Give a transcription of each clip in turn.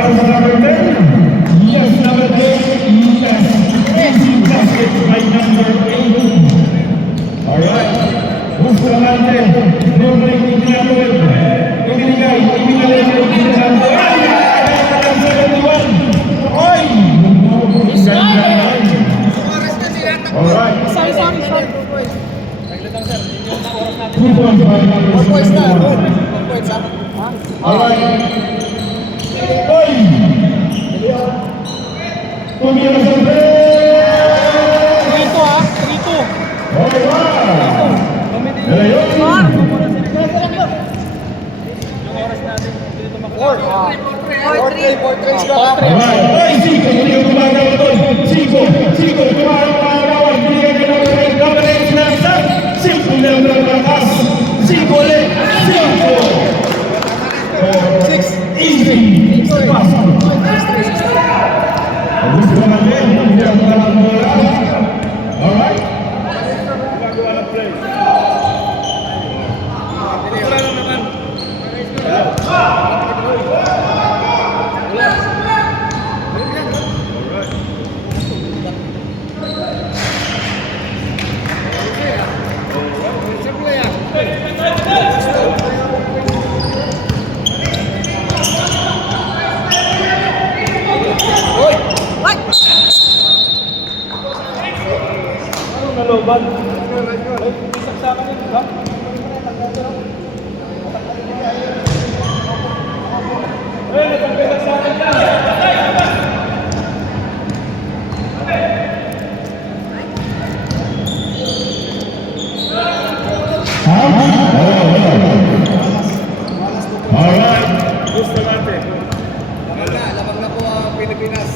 para sa number 10. Yes, number 10. Yes. Easy basket by number 8. Alright. Gusto natin. Number 8 na po. Ibinigay sa ibinigay. Oy! Alright. Sorry. 2 points by number 4 points na. 7. 4 points ha? Alright. Oy! Tumira sa break! 3-2 ha? 3-2. Alright! Ngayon! 4-3 ka ha? Alright! Ay, Chico! Hindi ka tumagawa doon! Chico! Tumagawa! Binigay ka ng break! Number 8 na sa Chico na ang malakas! Chico ulit! Chico! 6. Easy! Pass! Gusto natin, hindi ang parang bola. Alright? Gagawa ng play. Wala lang naman. Naloban. Ay, saksakan yun, ba? Ay, nagpagkasaksakan ka. Alright. Gusto natin. Labang na po ang Pilipinas.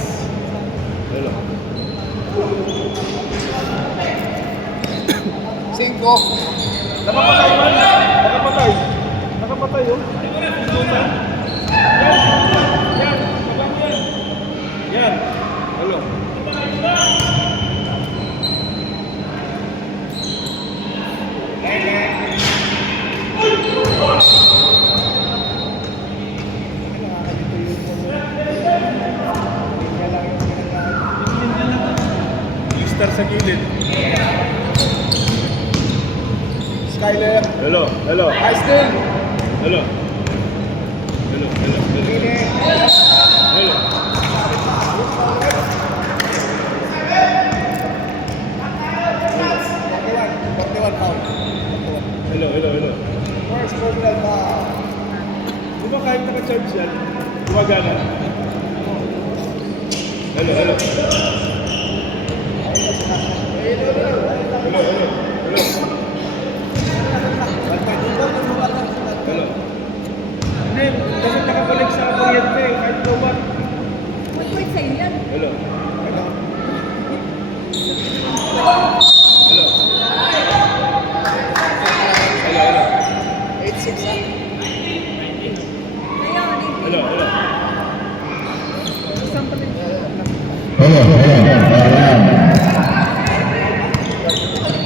Hello. 5. Nakapatay man. Nakapatay yun. Yan. Hello. Star sa gilid. Skyler. Hello. High still. Hello. Hello. First personal foul. Di ba kahit naka-charge yan, gumagana? Hello. Hindi, kasi nakabalik sa kuryente, kahit lobat. Wait sa'yo yan. Hello. 8-6 ha? Kaya, Hello. isang pala.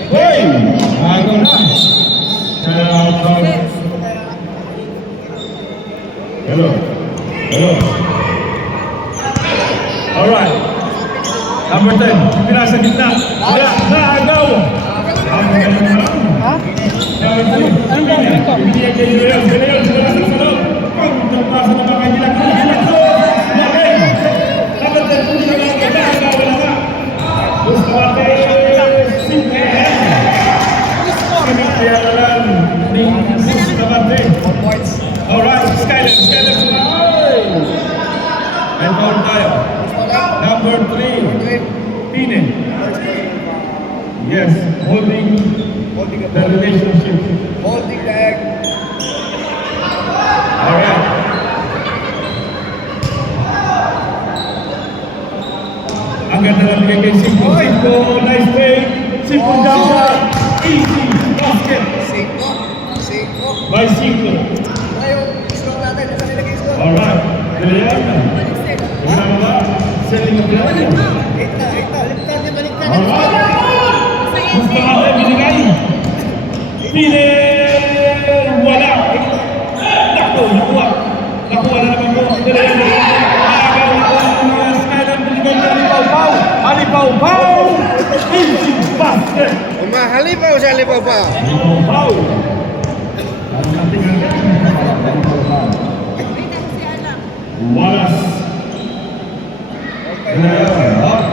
Hey! Bago na. Hello. Alright. Number 10. Pinasa gitna. Naagaw. Ha? Anong gagawin ko? Binigyan kayo yun. Sila sa loob. Pagpasa na mga kanila. Number 10. Kung sila lang ka, wala ka. Gusto natin. Simple. Kaya na lang. Gusto natin. 4 points. Alright. Skyler. And foul tayo. Number 3. Pine. Yes. Holding the relationship. Holding the egg. Alright. Ang ganda ng bigay kay Simpo. Nice play. Simpo jump shot. Easy basket. 5. By Simpo. Ngayon, score natin. Nasa nilagay score? Alright. Dalayan na. Tingnan mo ba? Selling of the line. 8 na. Baliktad. Alright. Gusto natin binigay. Pine. Wala. Nakuha na naman po. Dalayan na. Alipaw Pau! Easy basket! Umahalipaw si Alipaw pa. Alipaw Pau! Ang ating Alipaw Pau. Ay, nasa si Ana. Wallace. Ngayon, ha?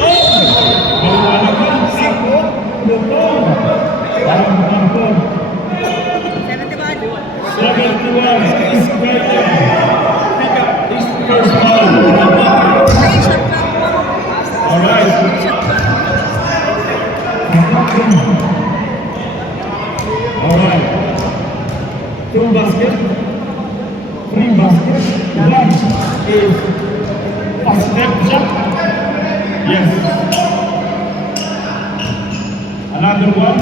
Maliwanag yan. Siko. Lutong. Parang kampon. 71. 71 is right there. Pick up his first foul. Ay, shot lang. Alright. Shot lang. Alright. Two basket. Three basket. One is a step shot. Yes. Another one.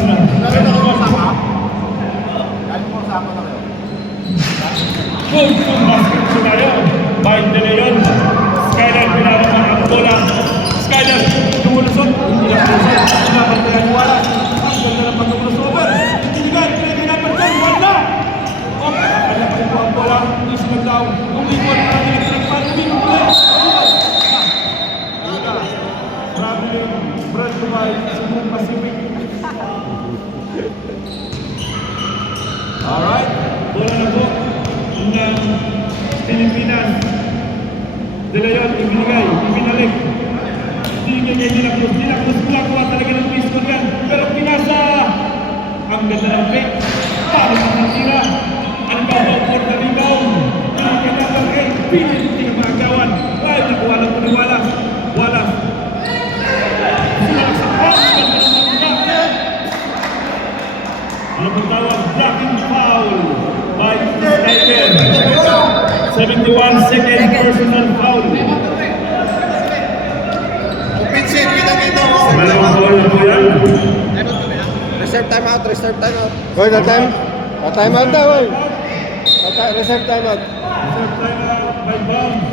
Full basket po tayo. By De Leon. Skyler pinalaman ang bola. Skyler tumulusot. Hindi na tumulusot. Pinapantayan ni Wallace. Ang ganda ng pagkumulusot. Tinigan. Pinaginapan. Wala. Oh, alam ko po ang bola. Easy lang daw. Umikot. Ang pinagpagpan. Umikot. Traveling. Brought to by Cebu Pacific. Alright. Bola na po ng Pilipinas. De Leon, ibinigay, ibinalik. Tingin niya Dilacruz. Dilacruz kuha talaga ng pistol yan. Pero pinasa. Ang ganda ng pick. Para sa natira. Ang babaw for the rebound. Ang kinabang air. Hindi ka maagawan. Ay, nakuha lang po ni Wallace. Wallace. Sumalak sa pop. Ganda ng nakuha. Ano po tawag? Blocking foul by Skyler. 71 second personal foul. Pinsin, kita. Dalawang foul na po yan. Reserve time out. Hoy, na time. Time out na, hoy. Reserve time out. Reserve time out by Bounce.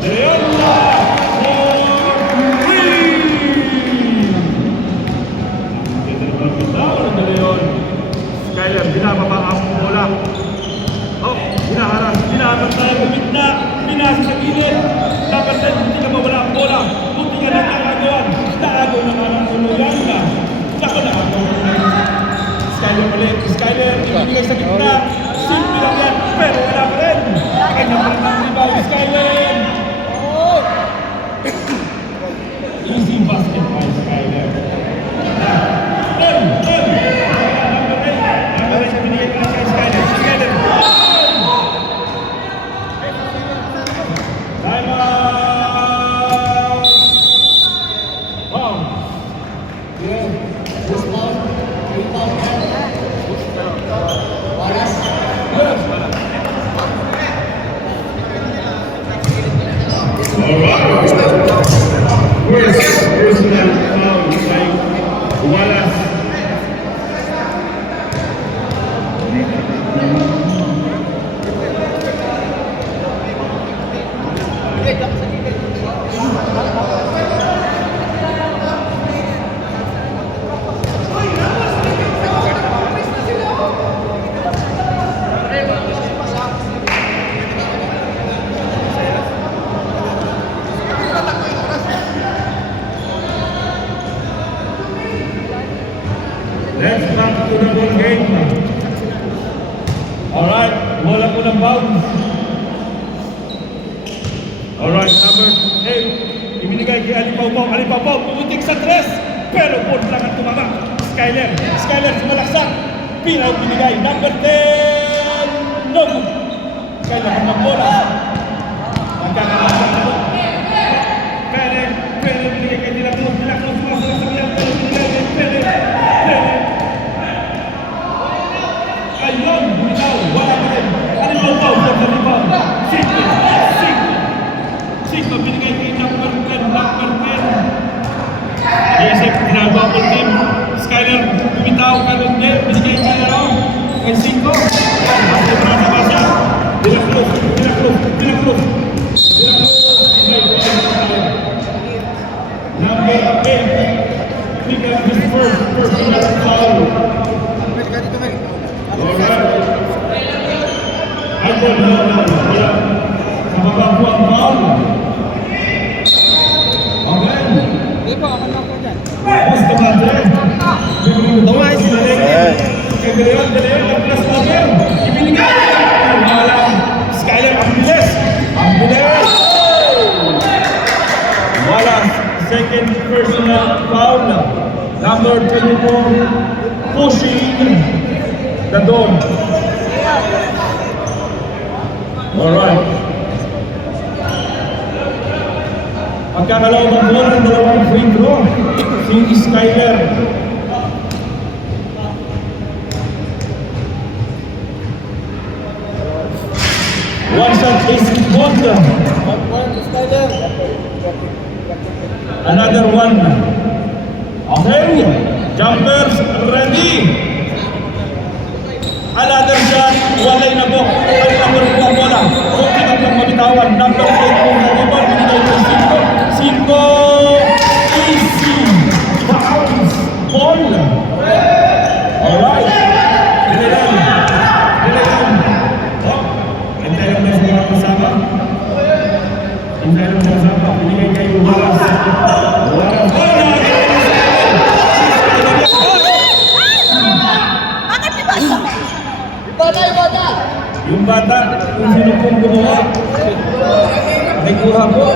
De Leon for three! Ganda ng pagkatawa ng De Leon. Skyler, binababa ang bola. Oh, hinaharap tayo ng gitna. Pinasa sa gilid. Dapat din, hindi ka mawala ang bola. Buti ka ng kakagawan. Naagaw na nga ng uluyan na. Saka naagaw na nga. Skyler ulit. Skyler, ibinigay sa gitna. Simple lang yan, pero wala pa rin. Kanya pa rin ang rebound. Skyler! Easy basket by Skyler. Time out! Wow! Personal foul by Wallace. Let's back to the ball game. Alright, wala po ng bounce. Alright, number 8. Ibinigay kay Alipaw Pau. Alipaw Pau, pumutik sa 3. Pero ball lang ang tumama. Skyler sumalaksak. Pinaw binigay. Number 10. No good. Kailangan ng bola. Magkakaroon na po. Pwede binigay kay Dilacruz. Sumasalak sa kanyang pero binigay kay Pwede. Ayun, bitaw, wala pa rin. Alipaw Pau for the rebound. Siko, binigay kay number 10. Yesek, ginagawa po team. Skyler, bumitaw ka rin din. Binigay kay Siko. At basa. Dilacruz. Number 8. Pick up his first personal foul. Alright. I don't know. Sa baba. Galeon, ang plus number. Ibinigay. Wala. Skyler, ang bilis. Ang bilis. Wala. Second personal foul. Number 24, pushing the door. Alright. Pagkakalawang ang bola ng dalawang free throw. Si Skyler. One shot is good. Another one. Okay. Jumpers ready. Another shot. Walay na po. Ay number 2 ang bola. Okay na pong mabitawan. Number 8 po na rebound. Binigay ko 5. Easy. Bounce. Ball. Alright. Giliran. Oh. Hintay lang na sa mga kasama. Hintay lang sa kasama. Binigay kayo Wallace. Wallace. Bakit di ba? Yung bata, kung sino pong gumawa, may kuha po.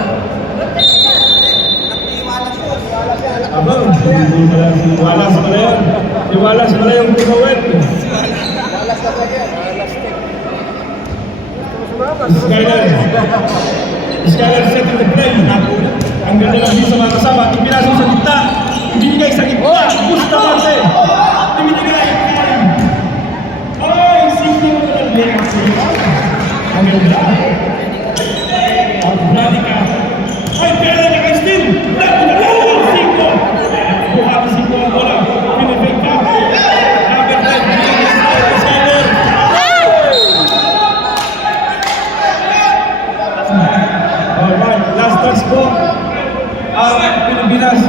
Abang, si Wallace pala yun. Si Wallace pala yung gumawin. Skyler setting the play. Ang ganda lang din sa mga kasama. Ipinasok sa gitna. Ibinigay sa gitna. Bustamante. Ibinigay. Ay, sino mo na lang. Ang ganda. Ang Branica. Ay, pera na kay Steve. Singko. Buha na Singko ang bola. Pinipig ka. Number 9. Skyler. Alright, last touch po ang Pilipinas.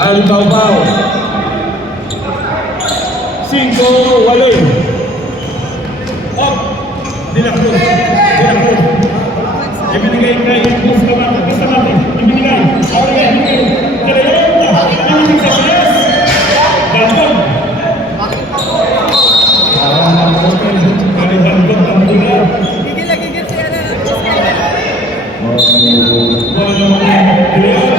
Al-Baubao 5 Walay Up De La Cruz ibinigay kay Bustamante ibinigay Galeon ibinigay sa Pinas Bandog Bandog ang bola Gigil siya na. Galeon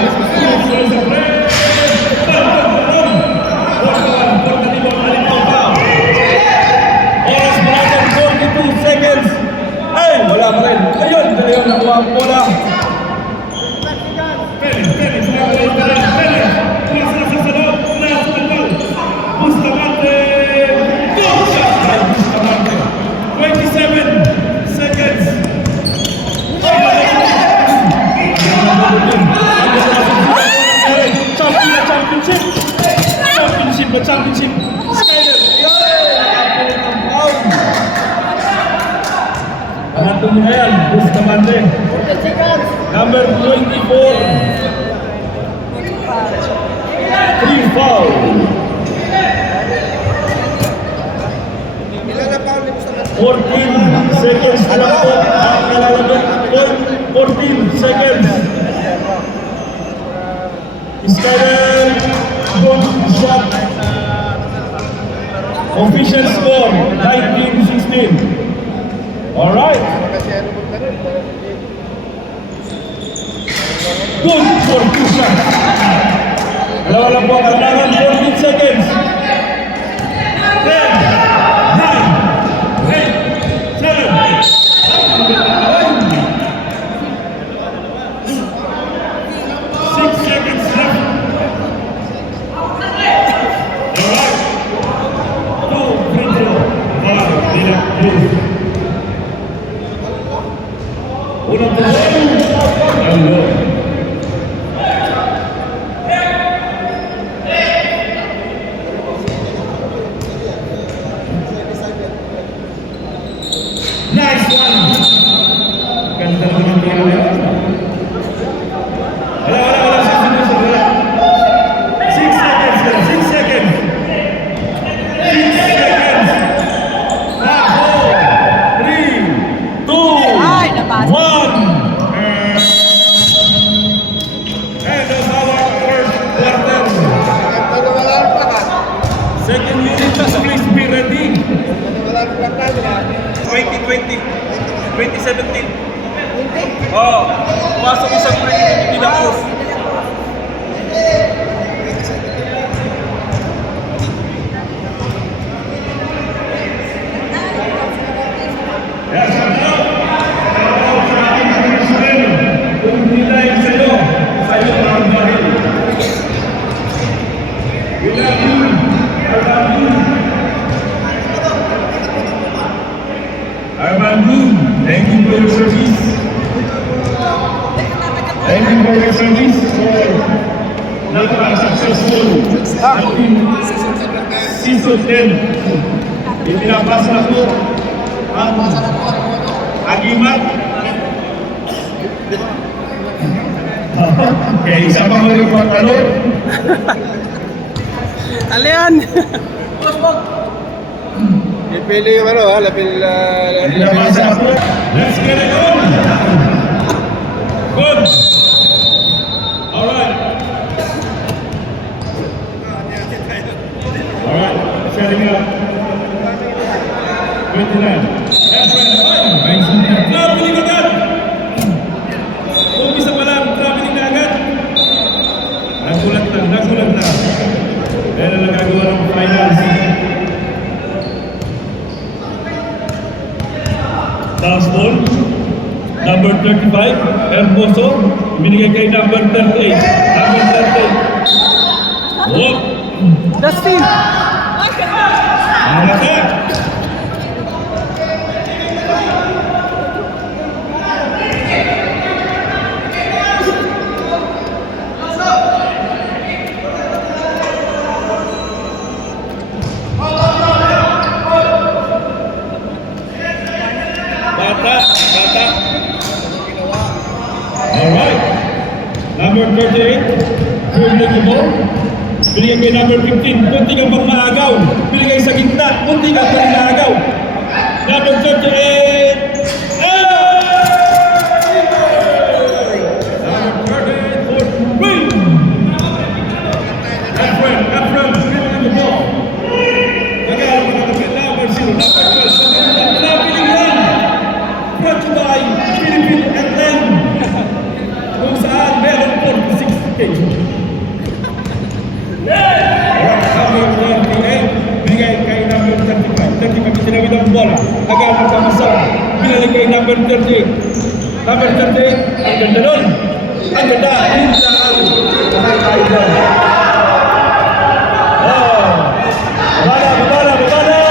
seconds. Ay, wala pa rin. Ayun, Galeon ang bola. Pele. Nasa sa loob. Nasa ng ball. Bustamante. Good shot by Bustamante. 27 seconds. Championship. Skyler. Nakapulit ang foul. Pangatong na yan, Bustamante. Number 24. 3 foul. Ilan na foul ni Bustamante? 14 seconds na lang po ang nalalabot. 14 seconds. Skyler, good shot. Official score, 19-16. Alright. Good for 2 shots. Dalawa lang po ang kailangan, 14 seconds. 10, 9, 8, 7, 6 seconds left. Alright. 2 free throw. De La Cruz. Unang tuloy. Hello. Nice one. Ganda naman ang tira niya. Wala. 6 seconds. 6 seconds. 6 seconds. 4, 3, 2, Ay, nabasa. 1. Second unit, please be ready. 2020, 2017. Oh, pasok isang pinakos. Kung nilay sa'yo ang bahil. We love you. I love you. Armando, thank you for your service. Thank you for your service. Napaka-successful ating season 10. Ipinapas na po ang agimat. Kaya isa pang magpapalot. Alian! Pipili yung ano ha, lapil... Ipinapas na po. Let's get it on. Good. Alright. Alright. Setting up. 29. Traveling agad! Umpisa pa lang, traveling na agad. Nagulat na. Kaya na nagagawa ng finals. Last ball, number 35, Hermoso, binigay kay number 38. Number 38. Whoop! Dustin! Anak! Bata. Alright. Number 38, Jordan Gibon. Binigay kay number 15, kunti ka pang maagaw. Binigay sa gitna, kunti ka pang maagaw. Number 38, Number 38 for win! Efren, giving the ball. Nagagawa mo na number 0, number 12, traveling yan. Brought to by Philippine Airlines. Kung saan meron 46 kg. Bigay kay number 35 tinawid ang bola. Agad ang pamasok. Binalik kay number 38. Number 38, ang ganda nun. Ang ganda. Babala.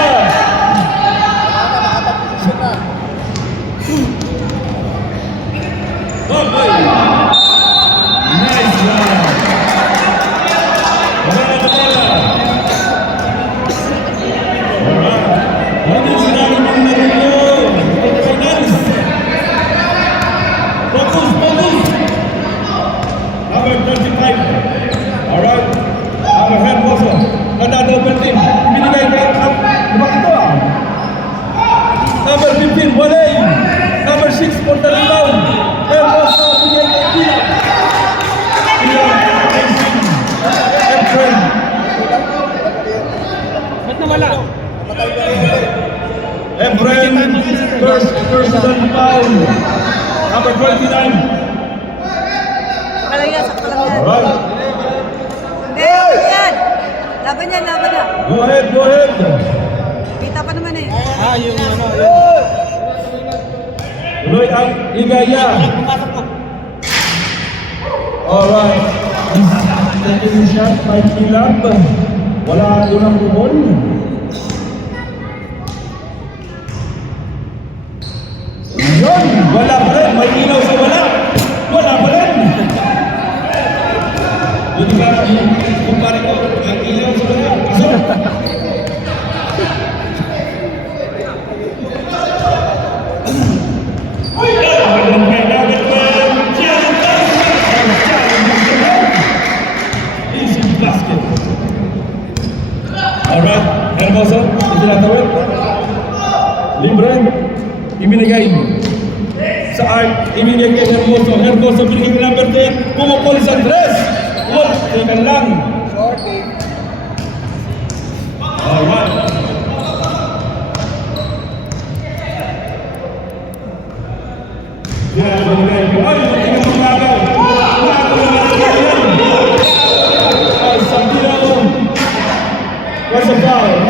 Oh, boy. Nice one. Babala. Alright. Sinabi ng Naruto. Focus. Number 35. Alright. Number Hermoso. Kada double team. Binigay kay ito ah. Number 15, Walay. Number 6, for the rebound. Hermoso, binigay kay Pilar. Efren. Ba't nawala? Efren, first and foul. Number 29. Sakta lang yan. Alright. Hindi, yan! Laban yan. Go ahead. Kita pa naman eh. Yung ano, Tuloy ang igaya. Alright. Taking shot by Kilab. Wala unang bumon. Yun! Wala pa rin. May ilaw sa wala. Wala pa rin. Hindi ba kumpare ko ang ilaw sa wala? So, easy basket. Alright, Hermoso, itinatawid. Libre, ibinigay sa Art, ibinigay kay Hermoso. Hermoso, binigay kay number 10, pumapol sa dress. Teka lang.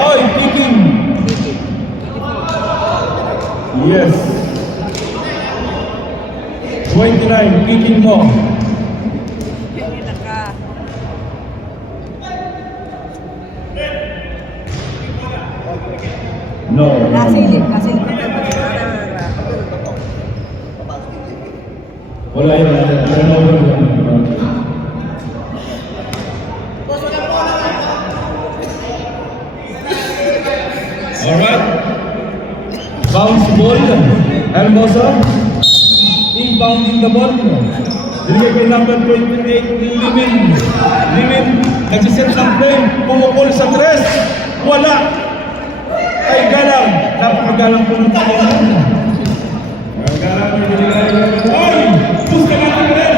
Oy, kicking. Yes. 29, kicking mo. Hindi naka. No. Nasilip. Wala yun. Alright. Bounce ball. Hermoso. Inbounding the ball. Binigay kay number 28, Limin. Limin, nagsiset ng frame. Pumukul sa tres. Wala. Ay, galang. Napakagalang po ng tao na. Galang na binigay. Oy! Gusto natin ka rin.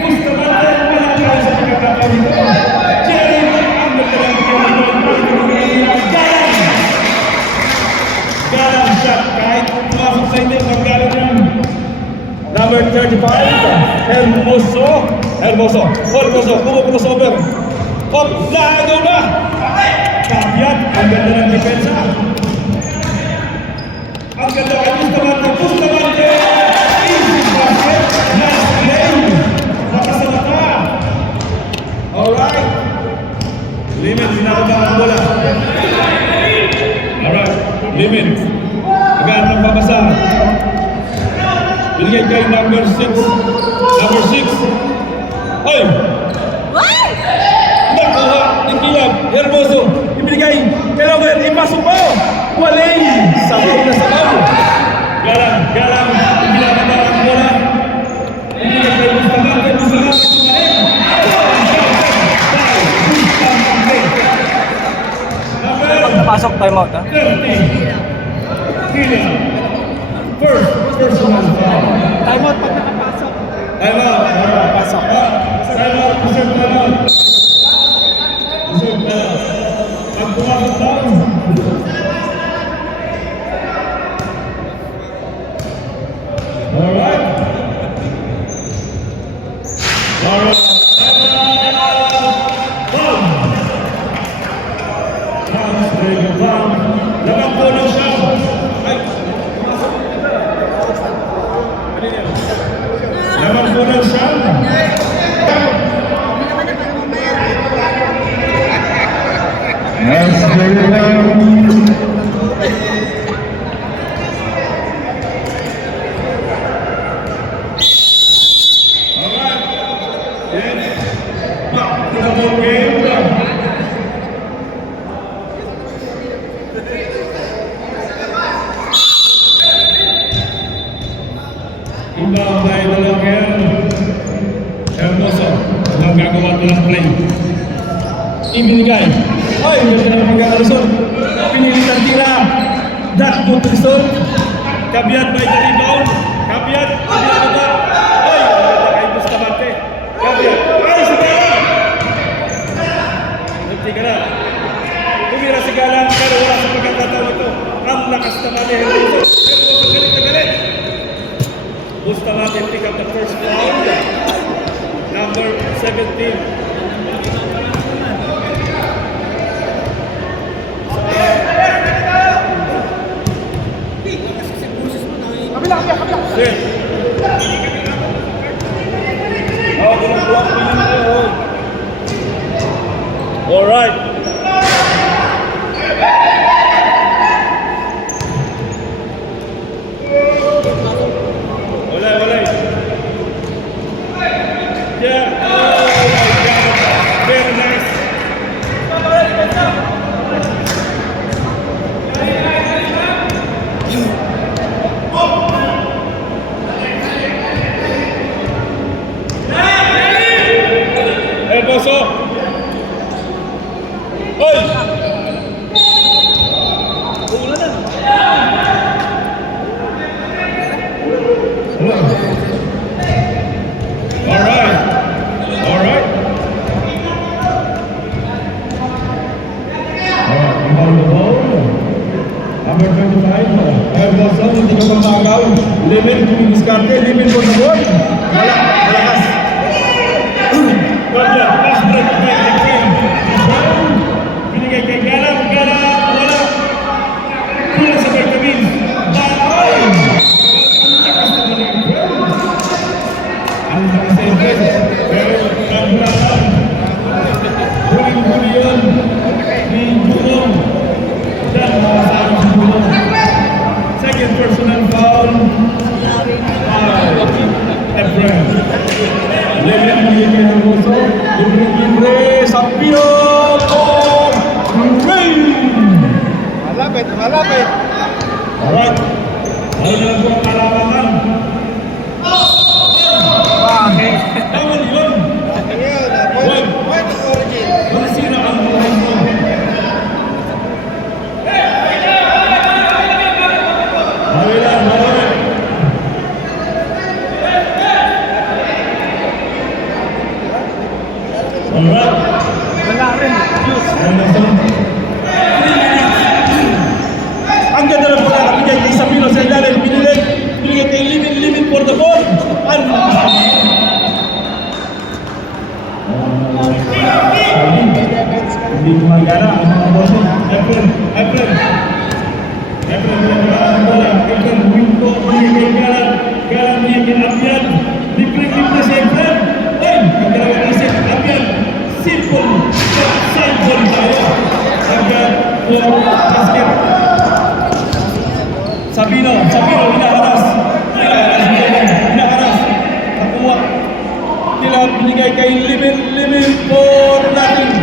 Gusto natin. Wala tayo sa pagkakataon nito. Jerry, ang nagkalang po ng galang. Galang siya. Kahit pumasok sa hindi, magalang yan. Number 35, Hermoso. Hermoso. Crossover. Hop, laagaw na. Kapiat, ang ganda ng depensa. Ang ganda ng Bustamante. Easy basket. Nice play. Nakasamata. Alright. Limin, sinakabang ang bola. Alright. Limin. Agad ng babasa. Binigay kay number 6. Number 6. Ay! Nakuha! Ikilag! Hermoso! Ibinigay! Kailangan ipasok mo! Walay! Sabaw na sabaw! Galang! Ibinagabang ang bola! Ibinigay kay Bustamante! Pasok, time out, ha? 30. Kila! First personal foul. Time out pag nakapasok. Time out. Pasok. Time out. Reserve time out. Reserve time out. Pag pumasok down. Alright. Alright. Foul. Foul. Foul. Lamang po ng siya. Ay. Lamang po ng siya. Yes, very well. Alright. Yes. Back to the ball game. Inbound by Dalangel. Hermoso. Magagawa ito ng play. Ibinigay. Ay, hindi na mag-aalusot. Pinilitan tira. That good result. Kabiat by the rebound. Kabiat. Kabiat ba? Ay, maganda kay Bustamante. Kabiat. Ay, si Galang. Nanti ka na. Tumira si Galang, pero wala sa pagkakataon ito. Ang lakas naman ni Hermoso. Hermoso, galit na galit. Bustamante pick up the first foul. Number 17. Sit. All right. Wala. Yeah. Oh my God. Very nice. Hermoso. Hoy. All right. Number 25. Hermoso, hindi ka pamagaw. Limin, kumidiskarte. Limin po na board. Wala. Malakas. Gotcha. Fast break. Binigay kay Galang. Malapit, malapit. Alright. Ayun na lang po ang kalamangan. Bakit? Bawal yun. Ayun, point of origin. Masira ang buhay mo. Bawal lang, bawal. Alright. Wala rin. Juice. Ang ganda ng bola, binigay kay Sabino sa ilalim, binigay kay Limit for the ball. Hindi gumagana ang mga bola. Efren, wala ang bola. Efren, winto, binigay kay Galang binigay kay Abian. Libre si Efren. Ay, ang dalawang isip, Abian. Simple tayo. Abian, for basket. Sabino, hinaharas. Nakuha. Nila binigay kay Limin for nothing.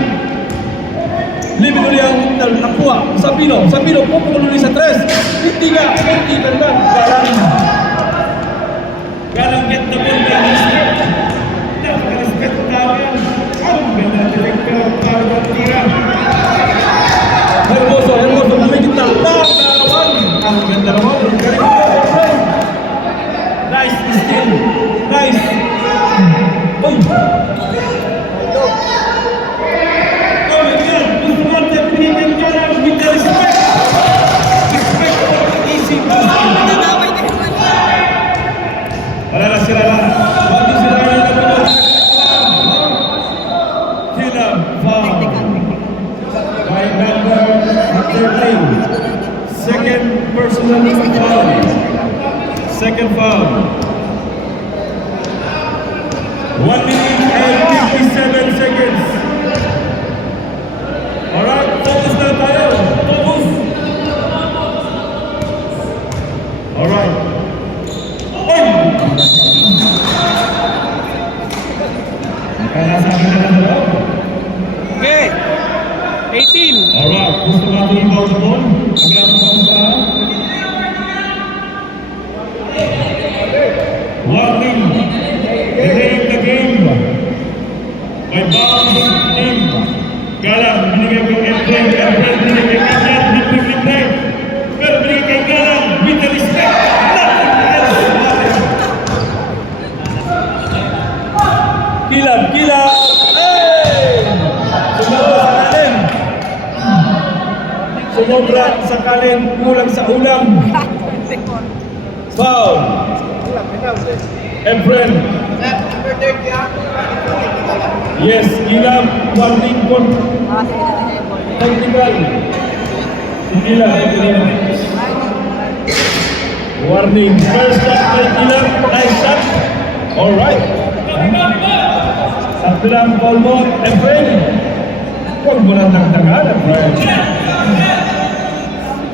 Limin ulit ang nakuha. Sabino, pupunta ulit sa tres. Hindi ka naman. Galang get the ball by respect. Napaka-respect namin. Ang ganda direktor para tira. Hermoso, may kita. Ang ganda naman. Nice steal. Nice. Uy. Yan. Gusto natin pinigyan ka lang with the respect. Respect for the easy. Wala na sila lang. Wag din sila lang naman. Sila. Foul. By number 13. Second personal foul. Second foul. 1 minute and 57 seconds. Alright, focus na tayo. Focus. Alright. Oy! Nakalasabi na lang daw. Okay. 18. Alright, gusto natin yung ball the ball. Agad pa sa warning. Delay the game. By bouncing team. Galang, binigay ko Efren binigay kay Kabian, libre. Pero binigay kay Galang, with the respect. Nothing else. Kilab. Hey! Sumobra sa kanin, kulang sa ulam. Foul. Efren. Number 30, ah. Yes, Kilab, warning point. Technical. Kilab. Warning. First shot by Kilab. Nice shot. Alright. Sakto lang, foul mo. Efren. Huwag mo lang nagtagal, Efren.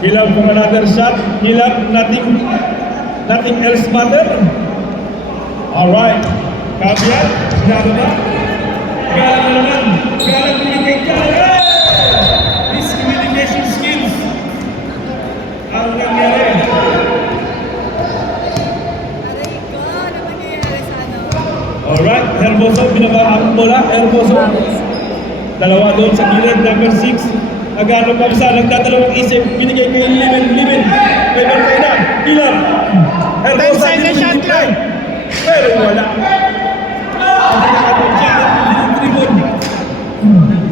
Kilab for another shot. Kilab, nothing else matter. Alright. Kabian, sinado na. Galang na naman. Galang binigay Galang. Miscommunication skills. Ang nangyari. Alright, Hermoso, binaba ang bola. Hermoso. Dalawa doon sa gilid, number 6. Agano pa sa nagdadalawang isip. Binigay kay Limin. May bantay na. Kilab. Hermoso. 10 seconds shot clock. Pero wala. Ang nakatong siya. Tribun.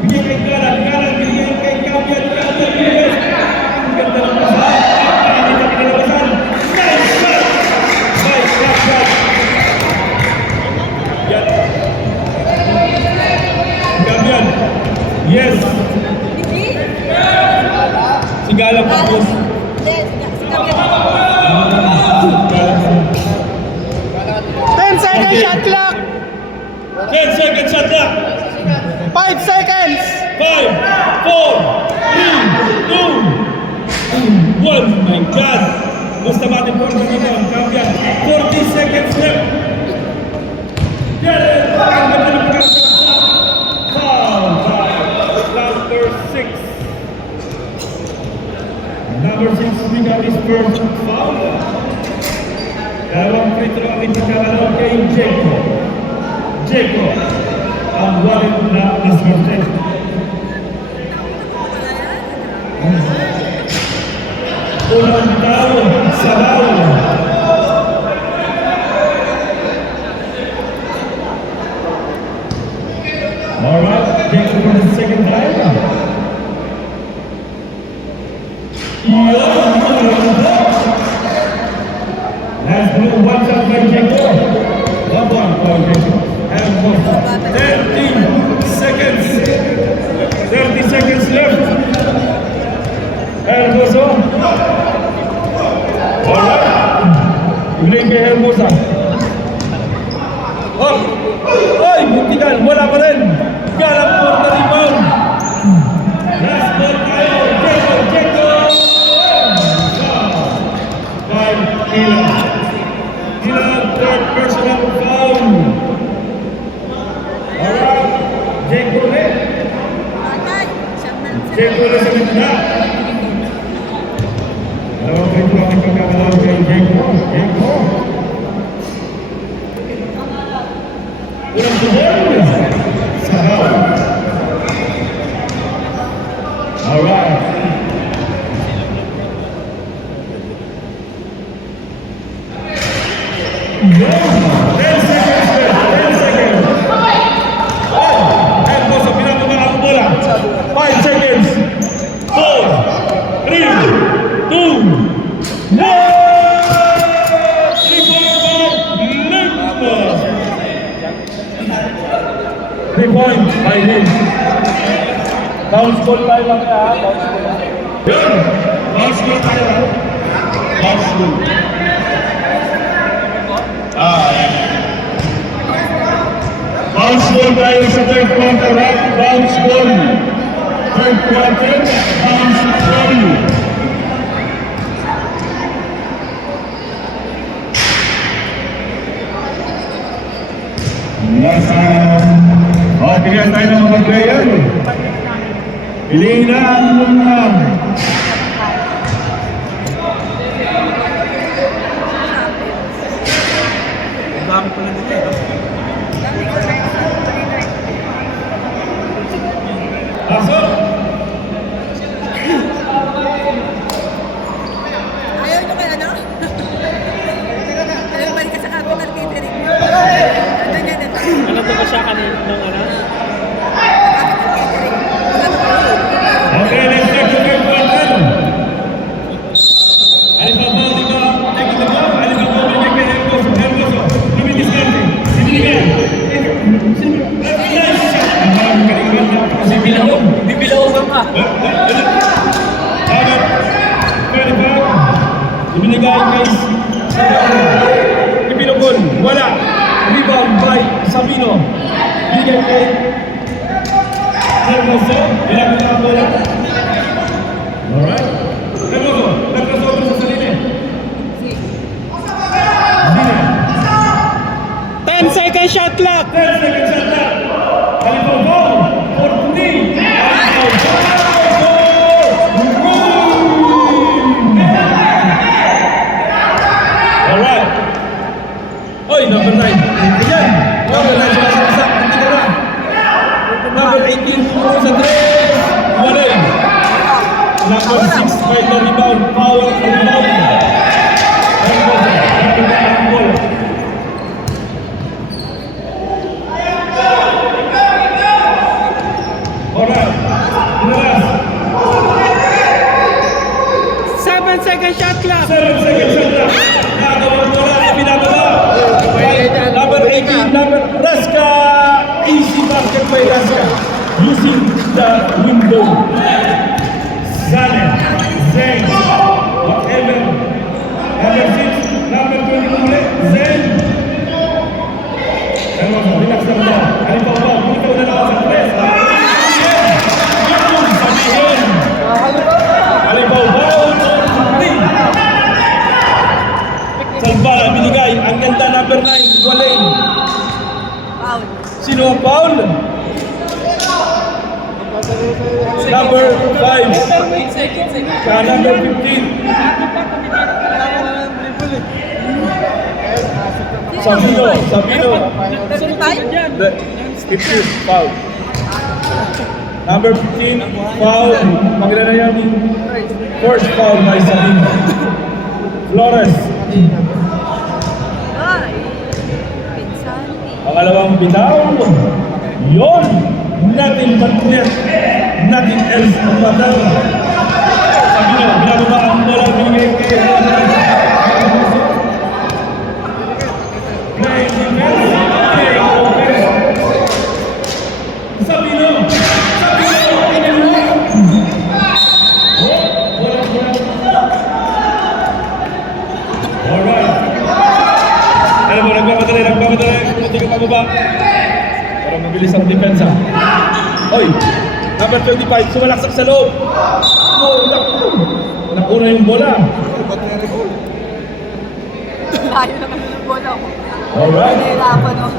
Bigay kay Galang. Bigay kay Kabian. Bigay. Ang ganda ng basa. Ang ganda ng pinalabasan. Nice shot. Nice shot. Yan. Kabian. Yes. Si Galang tapos. Shot clock. 10 seconds shot clock. 5 seconds. 5, 4, 3, 2, 1. My God. Gusto natin po rin dito. Kabian. 40 seconds left. Yes! Ang ganda ng pagkakasya. Foul by number 6. Number 6, pick up his first foul. Dalawang free throw ang ipagkakalaw kay Jeko. Jeko, ang wallet na naswerte. Unang tao sa foul. Alright, Jeko for the second time. Last blue, one shot by Jeko. One for Jeko. And one. 30 seconds. 30 seconds left. Hermoso. Alright. Ibigay kay Hermosa. Oh! Oy! Muntikan! Wala pa rin! Galap for the rebound! Last ball tayo! Jeko! Jeko! Five, Ilan. Ilan, third personal foul. Alright. Jeko ulit. Jeko ulit sa gitna. Dalawang free throw ang pagkakalaw kay Jeko. Jeko. Unang tubol. Sa foul. Alright. No! 10 seconds left. 10 seconds. Ay! Hermoso, pinatulungan ang bola. 5 seconds. 4, 3, 2, 1! 3 points by him. Bounce ball tayo lang kaya, ha? Bounce ball lang. Yun! Bounce ball tayo, ha? Bounce ball. Bounce ball tayo sa third quarter, ha? Bounce ball. Third quarter, bounce ball. Tingnan tayo ng mga player. Piliin na ang mga. Dami pala nila eh. Pasok! Ayaw nyo kaya ano? Ayaw balik ka sa capital catering. Ano niya na? Ano ba siya kanina ng ano? Capital catering. Okay, let's take the third quarter. Alibaba, di ba? Taking the ball. Alibaba, bigay kay Hermoso. Hermoso, lumitis natin. Sinibigay. Nice shot. Ang galing ba? Kasi bilawong. Hindi bilawang ka. Agad. Pwede ba? Ibinigay kay Ibinogol. Wala. Rebound by Sabino. Bigay kay Hermoso. Ilang na ang bola. Alright. Hermoso. Nagkasoto sa sarili. Dina. 10 second shot clock. 10 seconds shot na. Halipang ball. 43. Alright. Oy, number 9. Ayan. Number 9 sumasasak. Hindi ka na. Number 18 puro sa 3. Walay. Number 6 by the rebound. Foul on the rebound. Hermoso. Number 9 ang ball. Alright. Nilas. 7 second shot clock. 7 seconds shot na. Nagawang bola na binababa. Number 18, number Raska. Easy basket by Raska. Using the window. Zane. Zayn. Whatever. Number 6, number 22 ulit. Zayn. Hermoso, relax na ba? Halipang ba? Bumitaw na lang sa press. Yun! Sabihin! Halipang ba? Salbala, binigay. Ang ganda, number 9, Walay. Foul. Sino ang foul? Number 5. Ka number 15. Sabino. The 15, foul. Number 15, foul. Maglalaya ni first foul by Sabino. Flores. Pangalawang bitaw. Yon. Nothing but net. Nothing else ang matter. Sabino, binababa ang bola. Binigay kay para mabilis ang depensa. Oy, number 25, sumalaksak sa loob. Oh, nakuna yung bola. Layo naman yung bola ko. Alright. Nahirapan ako.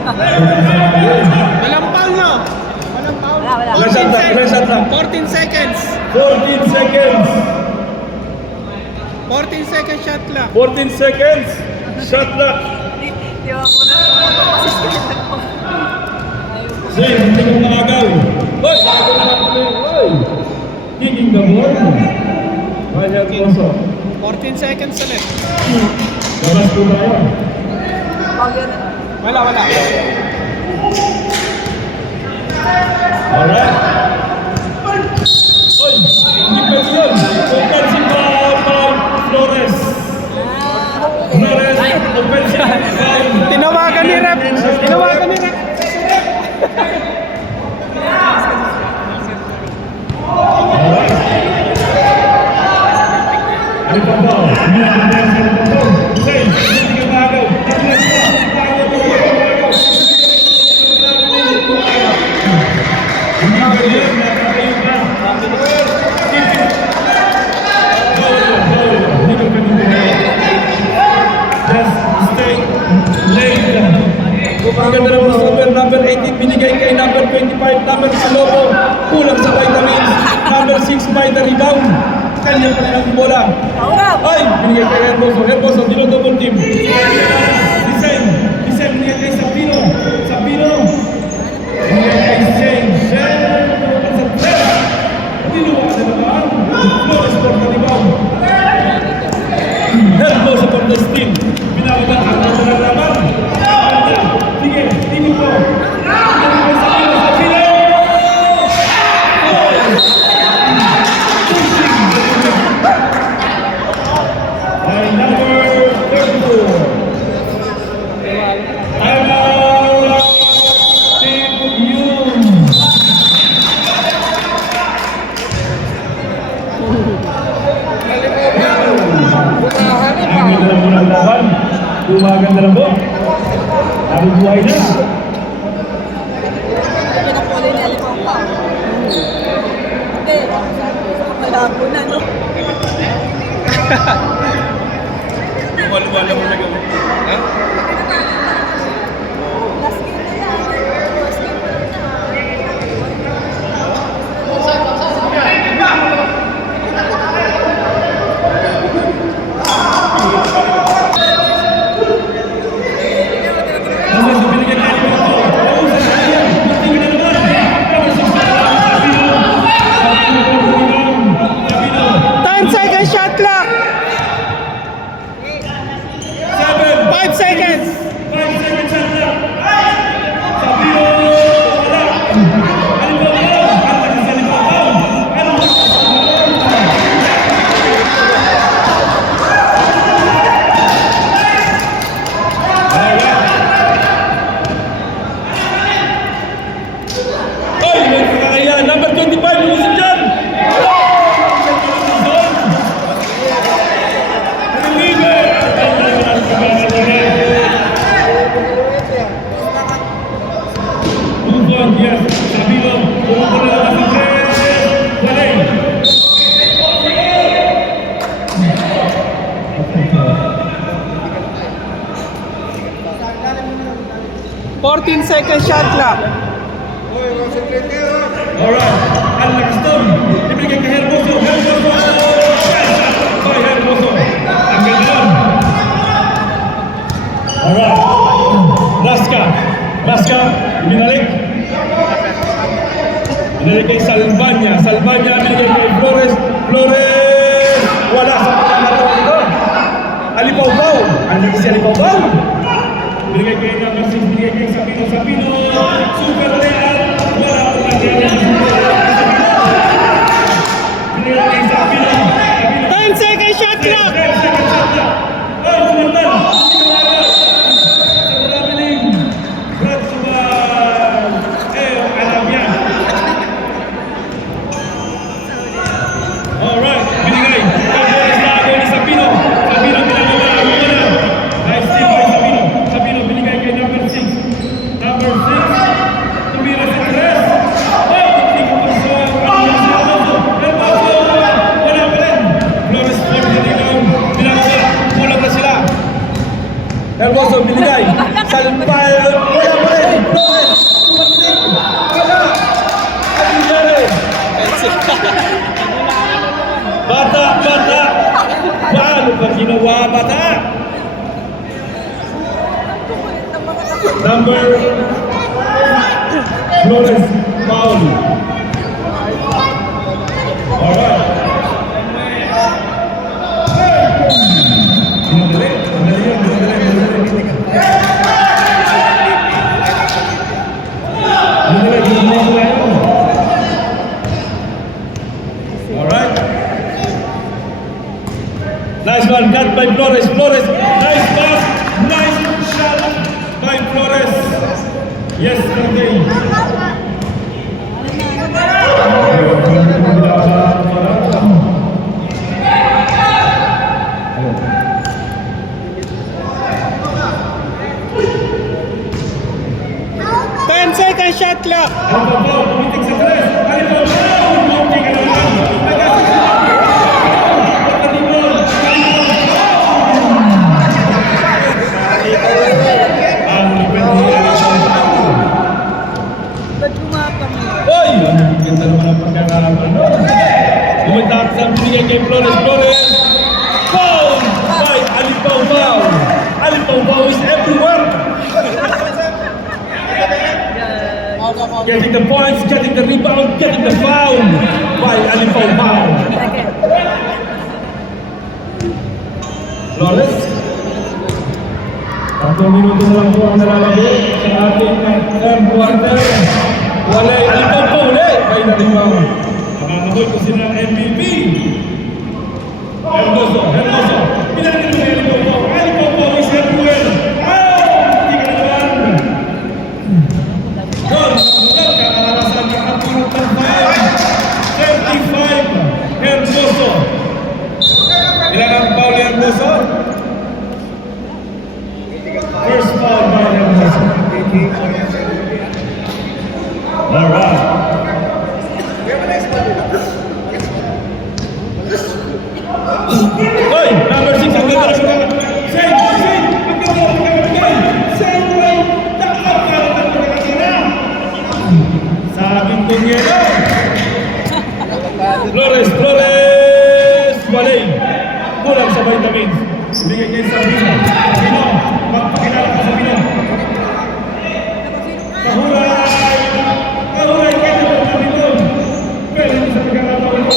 Walang foul no? Wala. Ilan shot lang? 14 seconds. 14 seconds. 14 seconds shot lang. 14 seconds. Shot clock. Di ba ko na? Assist ko na ako. Zay, hindi kong nakagaw. Oy, bago na lang tuloy. Oy. Kicking the ball. Kaya Alfonso. 14 seconds ulit. Labas po tayo. Pag yan. Wala. Alright. Oy, hindi pa yun. Offensive foul by Flores. Flores, offensive foul. Tinawagan ni Rep. Ano pa ba? Hindi na defense ng ball. Zay, hindi ka magaw. Tapos pa. Hindi ka yun. Nakakayo ka. Hindi ka pinuntunan. Just stay late. Maganda na po number 18 binigay kay number 25, number Salobo, kulang sa vitamins, number 6 by the rebound. Kanya pa rin ang bola. Ay, binigay kay Herboso, dino double team. Design binigay kay Sabino. Binigay kay Shane. Dinuwa na naman. Flores for the rebound. Herboso for the steam. Binababa ang mga naman. Sige, dito po. Sabino. By number 34. Timeout. Team Yun. Ang ganda mo ng laban. Gumaganda na po. Ang buhay na. Pinakulay ni Alipong pa. Hindi. Malabo na, no? Wala mo na gawin. Ha? Last game na yan. Last game na. Kasi binigyan tayo ng ito. Tingnan na naman. Sabino. 10 seconds shot clock. 7. 5 seconds. 5 seconds shot clock. Sabino. Wala. Oy, may kakaya. Number 25, lumusip dyan. Yes, Sabino, pumupuno na kasi Walay. 14 seconds shot clock. Alright, ang lakas doon. Ibigay kay Herboso. Hermoso! By Hermoso. Ang ganda nun. Alright. Laska, binalik. Binalik kay Salvania. Salvania binigay kay Flores. Flores! Wala sa pagkakataon ito. Alipao-pao. Andito si Alipao-pao. Binigay kay number 6. Binigay kay Sabino. Super Real. Wala po nangyari. Binigay kay Sabino. 10 seconds shot clock. 10 seconds shot clock. Oh, sumundan. Traveling. Brad Subal. Alam yan. Alright, binigay. Tapos na ako ni Sabino. Sabino pinagawa ang muna. Nice steal by Sabino. Sabino binigay kay number 6. Number 6. Tumira sa tres. Oh, hindi ko pa so. Hermoso. Wala pa rin. Flores for the rebound. Pinagawa. Kulang na sila. Hermoso binigay. Salpay. Wala pa rin. Flores. Wala. Ano nangyari? Bata! Paano ba ginawa, bata? Number Flores, foul. Alright. Madali yan. Alright. Nice one, cut by Flores. Nice pass, nice shot by Flores. Yesterday. Ten seconds shot clock. Tumitik sa tres. Muntik ka naman. Ba't gumapang mo? Oy! Ang ganda naman ang pagkakarapan nun. Lumatak sa binigay kay Flores. Foul by Alipao-pao. Alipao-pao is everywhere. Getting the points, getting the rebound, getting the foul by Alipao-pao. Flores. 3 minuto na lang po ang nalalagay sa ating third quarter. Walay Alipao-pao ulit by the rebound. Makakabol ko sila MVP. Hermoso. Pinagin mo kay Alipao-pao. Alipao-pao is everywhere. Hindi ka naman. Gol! Kakalabasan ka ang pulot ng foul. 35. Hermoso. Ilan ang foul ni Hermoso? First foul by Hermoso. Alright. Hoy! Number 6 ang ganda na mga. Save! Ang ganda na mga. Save! Takap ka na mga. Sabing Tungero. Flores! Walay! Kulang sa vitamins. Bigay kay Sabino. Magpakilala ka Sabino. Kahulay kayo ng Sabino. Pwede mo sa pagkakataon mo.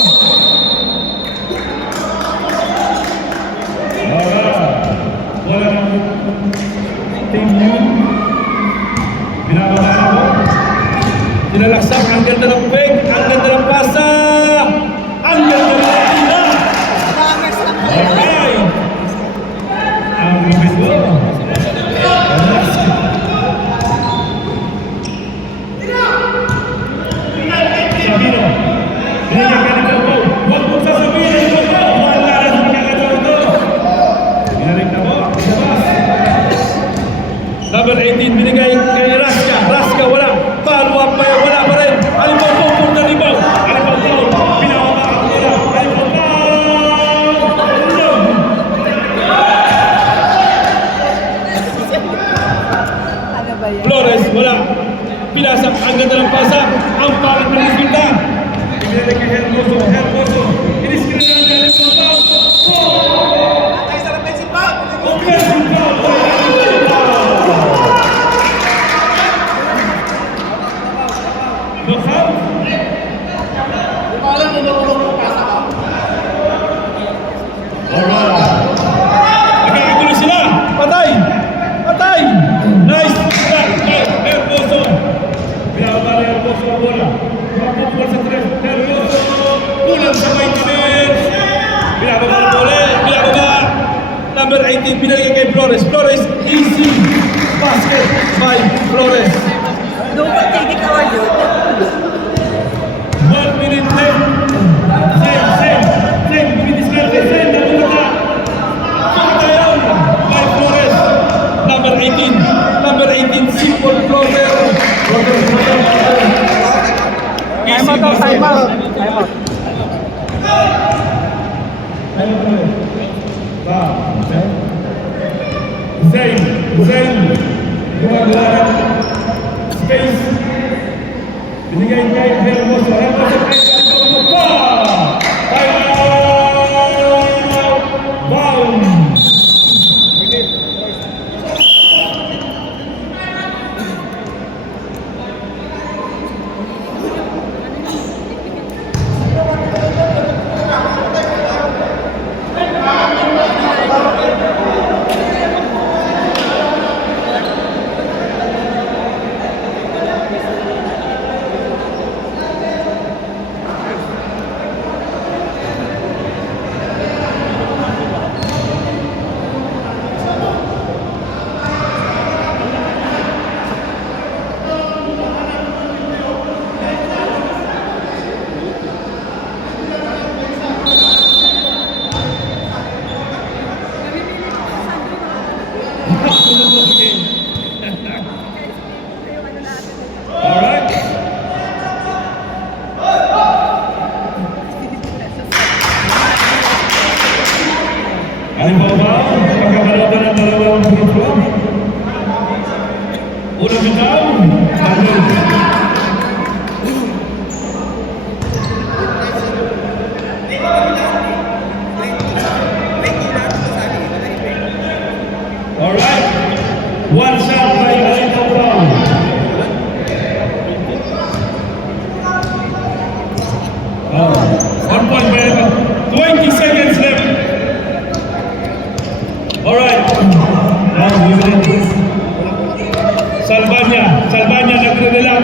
Wala na team yun. Binababa ako. Sinalaksak. Ang ganda ng peg. Ang ganda ng pasa. Ang ganda ng pina. Alright. Ang ganda. Alright. Nagkakagulo sila. Patay! Patay! Nice! Hermoso! Pinababa ni Hermoso ang bola. Mapupul sa tres. Hermoso! Kulang sa maintenance! Pinababa ang bola. Pinababa! Number 18, pinagay kay Flores. Flores, easy! Basket by Flores. Don't take it away, yun. 1 minute left. Same. Binidiskarte. Same. Nabuta. Pagkayon by Flores. Number 18, simple Flores. Time out, time out. Time out. Zain. Gumagawa space. Binigay kay Hermoso. Ay baba, pagkakalaban ng dalawang grupo. Unang bitaw, alright, one shot by Alito Brown. Oh, 1 point by 20 seconds left. Alright. Salvanya nagre-relax.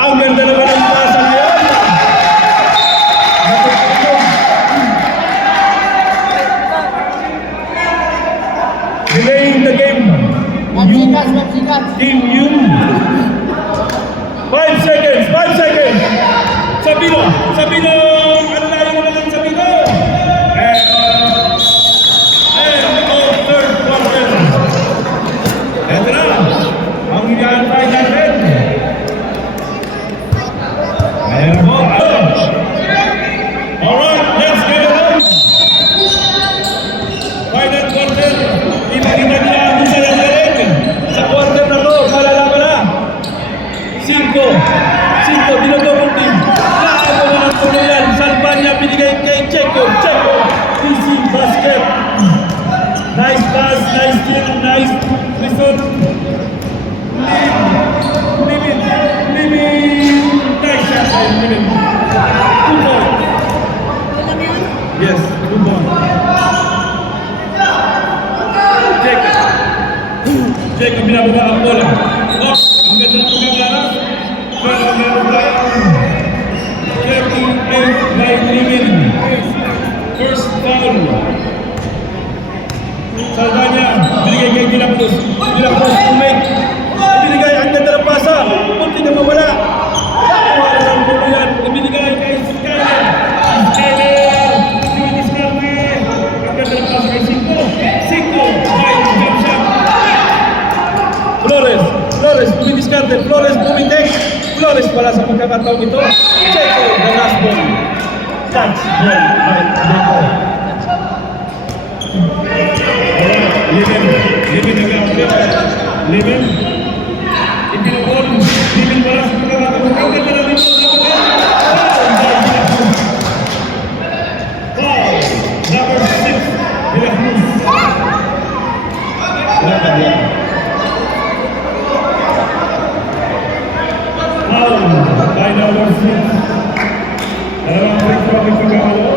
Ang ganda naman ang pasa ngayon. Delaying the game. Team U. 5 seconds. Sabino. Ano na yung naman Sabino? Third quarter. Ito na. Ang inaantay natin. Ayan po. Alright, let's get it on. Final quarter. Ipakita nila ang gusto ng galing. Sa quarter na to, malalaman na. 5, dinodobong team. Naago na ng tuluyan. Salvanya binigay kay Checo. Easy basket. Nice pass, nice steal, nice result. Living. Nice shot by Living. 2 points. Yes, 2 points. Jacob binababa ang bola. Ang ganda ng pagkakalas. Pero meron tayo 38 by Living. First foul. Salvanya, binigay kay Dilacruz. Umake. Binigay ang ganda ng pasa. Punti na mawala. Wala ng tuluyan. Ibinigay kay Skyler. Diniscarte. Ang ganda ng pasa kay 5. Nice jump shot. Flores, Diniscarte. Flores, bumitek. Flores pala sa pagkakataong ito. Checo, the last ball. Touch ball by Checo. Living. Itinapon. Living pala sa pagkakataong. Ang ganda ng ito. Foul. Number 6. Dilacruz. Foul by number 6. Dalawang free throw ang pagkakataon.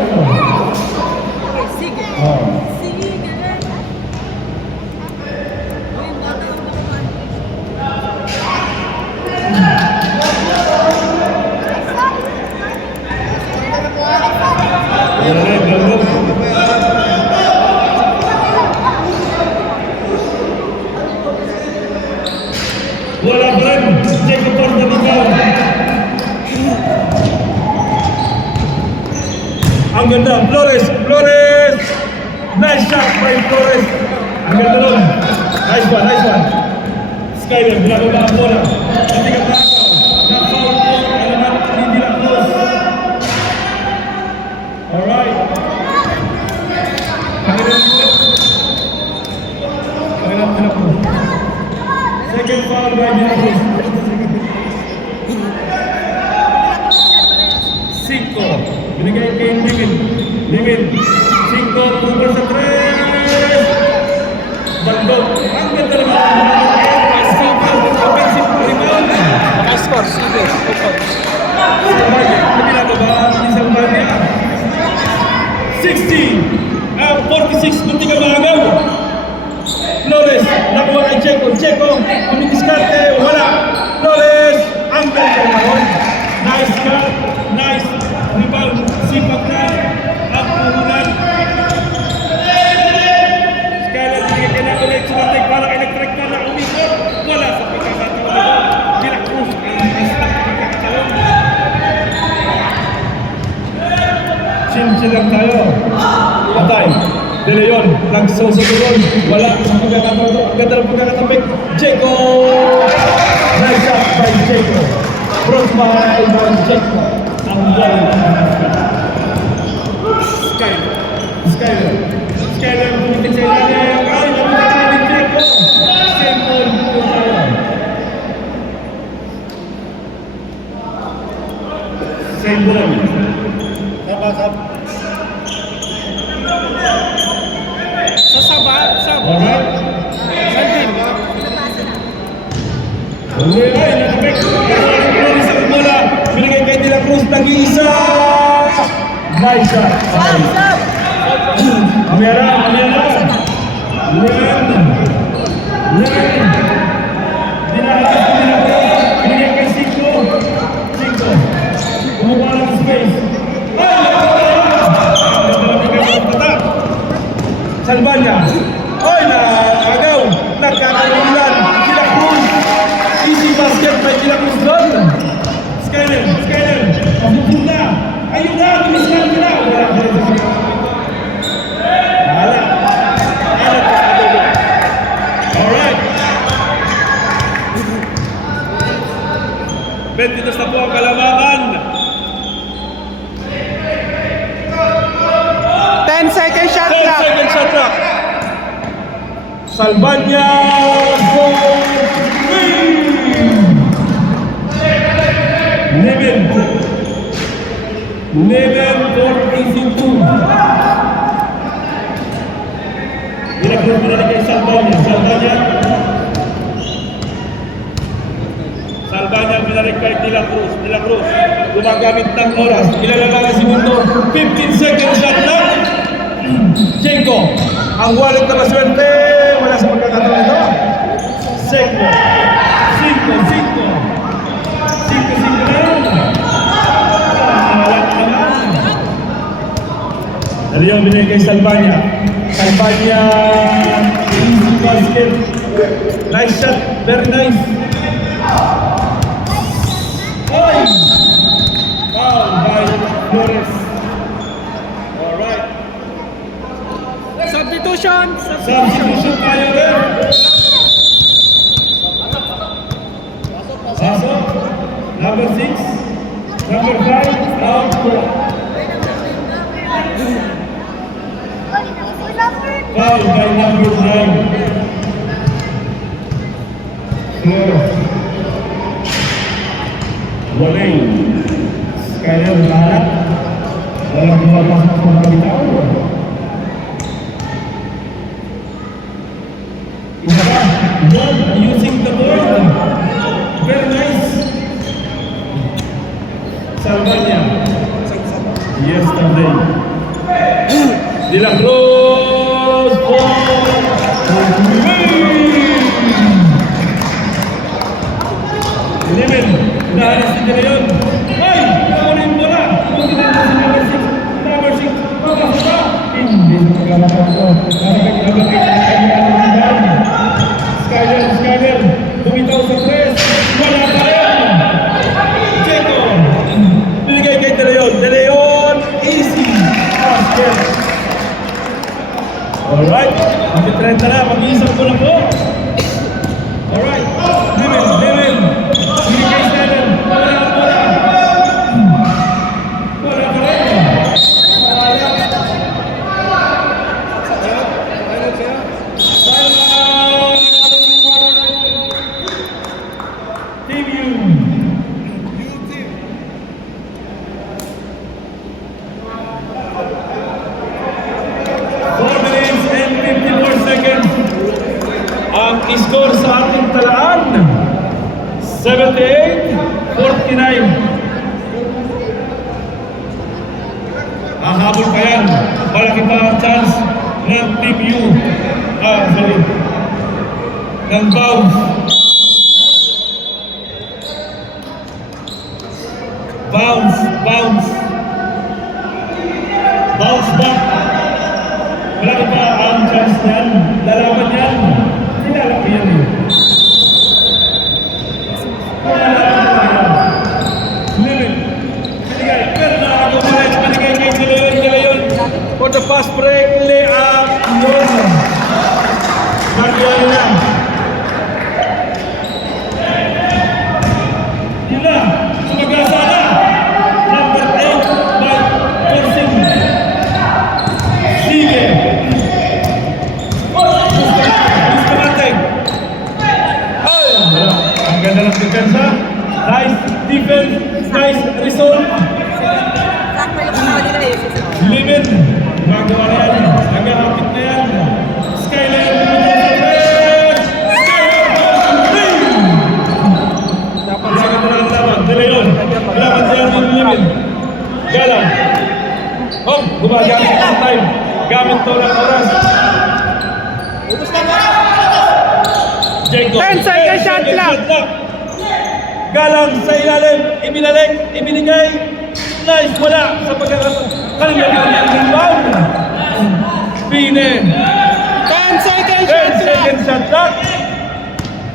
ganda. Flores. Flores. Nice shot by Flores. Ang ganda nun. Nice one, nice one. Skyler, binababa ang bola. Hindi ka takaw. Na-foul po. Alaman, hindi lang close. Alright. Panginoon po. Second foul by Ginapos. 5. Binigay kay Limin. Limin. 5. Pumper sa 3. Bandog. Ang ganda naman. Offensive rebound. Score, sige. Sabaya. Hindi na ba ba? Isang banya. 60. 46. Munti ka maagaw. Flores. Nakuha kay Checo. Checo. Kumikiskarte. Wala. Flores. Ang ganda naman. Nice cut. Nice rebound. Sipak na. Ang puhunan. Skyler, hindi ka na ulit sumatig. Parang electric na na umikot. Wala sa pagkakataon. Sila Cruz. Ang basta pagkakataon. Chin-chin lang tayo. Patay. De Leon. Nagsusutugon. Wala sa pagkakataon. Ang ganda ng pagkakatapik. Checo. Nice shot by Checo. Cross by Checo. Ang galing. Skyler. Skyler. Skyler pumitik sa ilalim. Ay, napunta ka din Checo. Same ball po tayo. Same ball. Sa saba. Alright. Melvin. Ay, nakapik. Flores ang bola. Binigay kay De La Cruz. Nag-iisa. Nice shot. Mamiyara. Lemon. Dinahatas ko De La Cruz. Binigay kay Cinco. Kumuha ng space. Ay! Salvanya. Oy, naagaw. Nagkakalilan. De La Cruz. Easy basket by De La Cruz doon. Skyler. Pabukul na. Ayun na. Tumiskan ka na. Wala ka rin. Wala. Alright. 22 na po ang kalamangan. 10 seconds shot 10 clock. second shot clock. Salvanya for Lemon for Easy 2. Binagod mo na kay Salvanya. Salvanya binarik kay De La Cruz. Gumagamit ng oras. Ilalabang si Mundo. 15 second shot na. Checo. Ang wallet na maswerte. Wala sa pagkakataon ito. Checo. 5 na. Dari yang binigay kay Salvanya. Easy basket. Nice shot. Very nice. Oy! Foul by Flores. Alright. Substitution. Substitution tayo rin. Pasok. Number 6. Number 5. Out. Foul by number 9. Walay. Skyler lahat. Walang mapasok ng bitaw. One using the board. Very nice. Salvanya. Yesterday. De La Cruz. Lemon. Nahalas si De Leon. Ay! Nakunin mo na. Kunin na si number 6. Number 6. Papasok na. Hindi mo kagalaman ko. Skyler. Bumitaw sa 3. Wala pa rin. Checo. Binigay kay De Leon. Easy. Alright, mag-30 na, mag-iisang ko na po. Alright, Limit. Binigay 7. Wala. Wala ka rin. Team U. 4 minutes and 54 seconds. Ang score sa ating talaan, 78-49. Hahabol pa yan. Malaki pa ang chance ng Team U. Ng bounce. Bounce back. Malaki pa ang chance niyan. Lalaban yan. Nilalaki yan eh. Limit. Binigay. Pero nakakagulit. Binigay kay Galayon. For the fast break, layup. Yun. Nagyari na. Yun na. Sumagasa na. Number 8 by Persing. Sige. Bustamante. Ay! Ang ganda ng depensa. Nice defense. Nice result. Sakto yung mga nila eh. Limit. Magawa na yan. Nagahapit na yan. Skyline. Dapat sa ganda ng laban. Dila yun. Laban dyan yung limit. Galang. Oh, gumagamit ng time. Gamit to ng oras. Jacob. 10 second shot lang. Galang sa ilalim. Ibinalik. Ibinigay. Nice. Wala. Sa pagkakataon. Kanina yung rebound. Pine. 10 second 10 shot lang. second shot clock.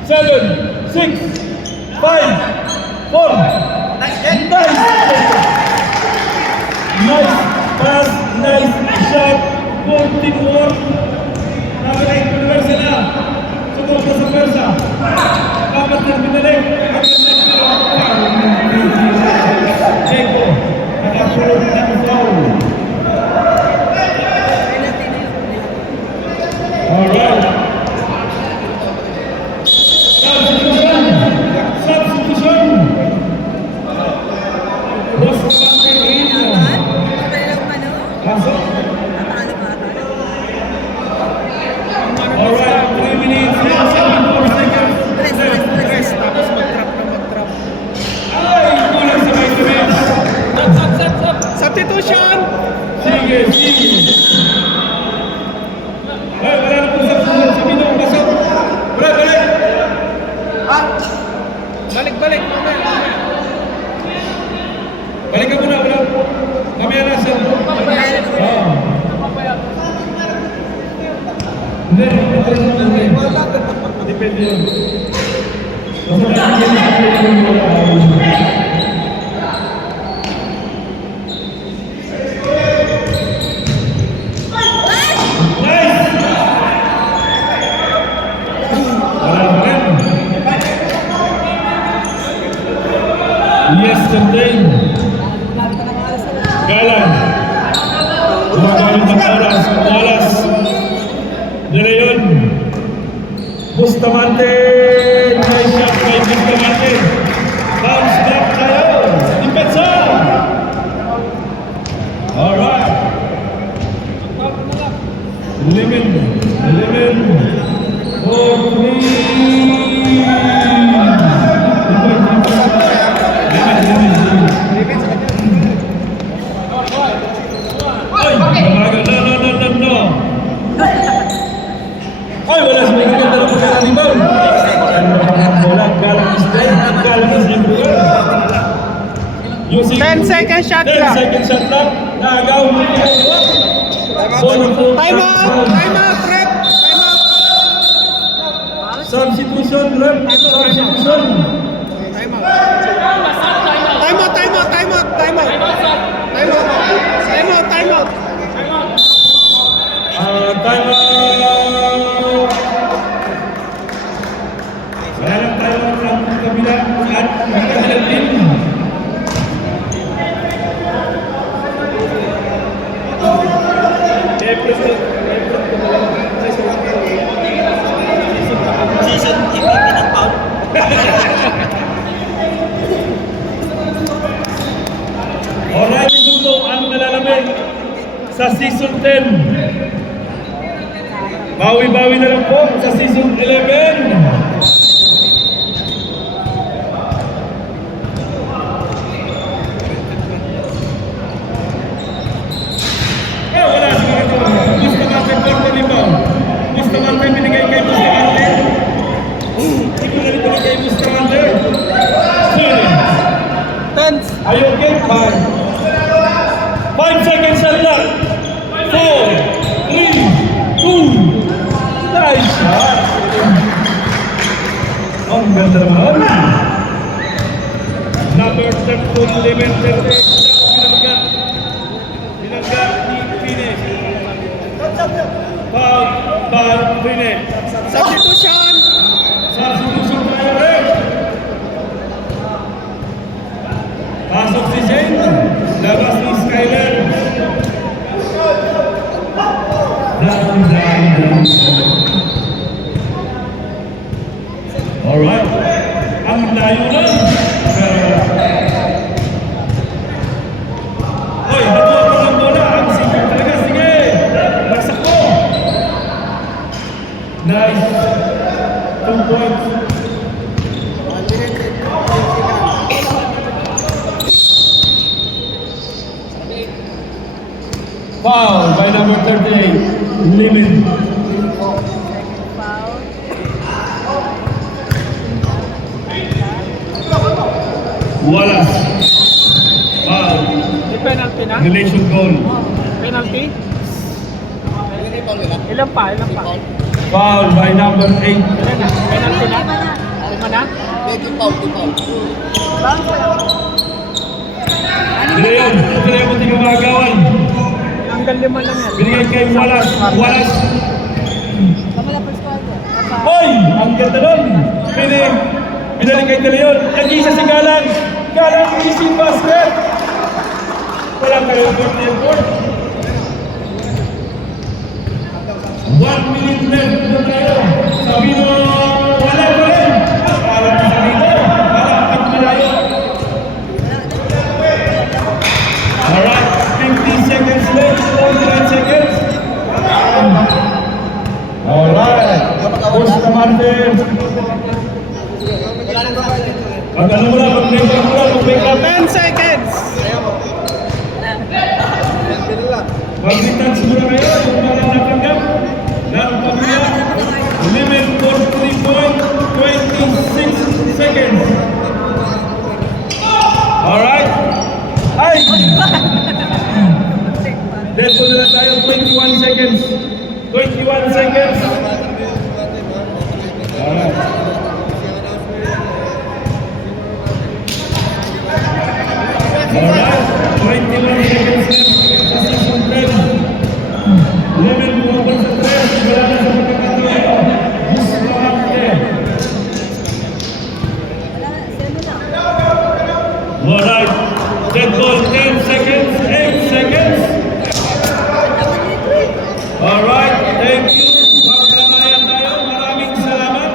7, 6, 5, 4. Nice pass, nice shot. 14 more. Nakakain ko na sila. Sumok na sa persa. Dapat na binalik. Eko. Nakasulog na ang foul. Alright. Substitution. Bustamante in. Pasok. Alright, 3 minutes and 74 seconds. Press, tapos mag-trap. Ay, kulang sa vitamins. Substitution. Sige. Ay, wala na pong substitution. Sabi nung pasok. Balik. Balik. Mamaya. Balik ka muna, bro. Mamaya na sa... Hindi. Depende yun. Yesterday, Galang, gumagamit ng oras, Dila yun, Bustamante, nice shot by Bustamante, bounce back tayo, depensa, alright, Limit, 4-3. Ay, no. Ay, wala sa may ganda ng pagkakalibaw. Wala, Galang is dead. Galang is everywhere. 10 second shot 10 lang. second shot lang. Naagaw mo niya. Time out, rep. Substitution, rep. Substitution. Time out. Time out. Season MVP ng Paul. Alright, ito ang nalalamig sa season 10. Bawi-bawi na lang po sa season 11. Wala sa mga ito. Bustamante, quarter rebound. Bustamante, binigay kay Bustamante. Hindi ko na rin binigay kay Bustamante. Sorry. Tens. Are you okay? 5 seconds na lang. 4, 3, 2. Nice shot. Ang ganda naman. Number 13, Lemon 38. Binangga ni Pine. Foul, Pine. Substitution. Substitution tayo rin. Pasok si Shane. Labas ni Skyler. Down. Alright. Ang layo lang. Hoy, natuwa pa ng bola. Ang sikip talaga. Sige. Baksak mo. Nice. 2 points. Foul by number 38, Lemon. Wallace. Foul. May penalty na? Relation goal. Penalty? Ilan pa? Foul by number 8. Ilan na? Penalty na? Lima na? Bilayon. Bilayon mo tingin mga agawan. Hanggang 5 lang yan. Binigay kay Wallace. Wallace. Kamala first call. Hoy! Ang ganda nun. Binalik kay De Leon. Nag-isa si Galang. Galang missing basket. Walang kayo court. 1 minute left. Doon tayo. Sabino. Wala pa rin. Parang Sabino. Parang malayo. Alright. 50 seconds left. 49 seconds. Alright. Bustamante. Pag-ano mo lang, mag-make up. 10 seconds! Mag-retouch muna kayo, yung mga natanggap ng pamilya. Limit for 3 point, 26 seconds. Alright? Ay! Depo na lang tayo, 21 seconds. 21 seconds. Alright. Alright, 21 seconds left sa season 10. Lemon Water sa 3, wala na sa pagkakatuwa. Bustamante. Alright, dead ball 10 seconds, 8 seconds. Alright, thank you. Magkamayan tayo. Maraming salamat.